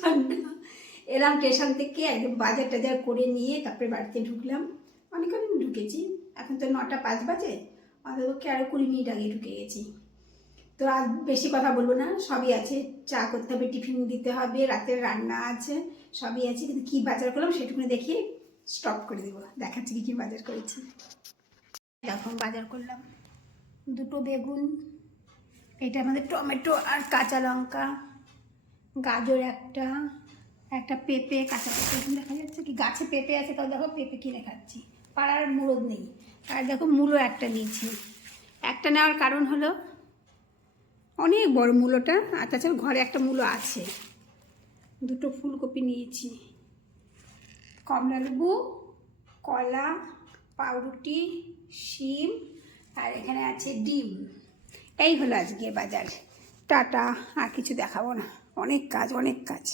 জন্য এলাম স্টেশন থেকে একদম বাজার টাজার করে নিয়ে তারপরে বাড়িতে ঢুকলাম। অনেকক্ষণ ঢুকেছি, এখন তো 9:05 বাজে, অন্ততপক্ষে আরও 20 মিনিট আগে ঢুকে গেছি। তো আর বেশি কথা বলবো না, সবই আছে, চা করতে হবে, টিফিন দিতে হবে, রাতের রান্না আছে, সবই আছে, কিন্তু কী বাজার করলাম সেটুকুনি দেখিয়ে স্টপ করে দেবো, দেখাচ্ছি কী বাজার করেছি। এখন বাজার করলাম 2টো বেগুন, এটা আমাদের টমেটো আর কাঁচা লঙ্কা, গাজর একটা পেঁপে, কাঁচা পেঁপে দেখা যাচ্ছে কি, গাছে পেঁপে আছে, তাও দেখো পেঁপে কিনে খাচ্ছি, পাড়ার মুরদ নেই। আর দেখো মূলো একটা নিয়েছি, একটা নেওয়ার কারণ হলো অনেক বড় মূলোটা, আর তাছাড়া ঘরে একটা মূলো আছে। 2টো ফুলকপি নিয়েছি, কমলা লেবু, কলা, পাউরুটি, শিম, আর এখানে আছে ডিম। এই হলো আজকে বাজার। টাটা, আর কিছু দেখাবো না, অনেক কাজ।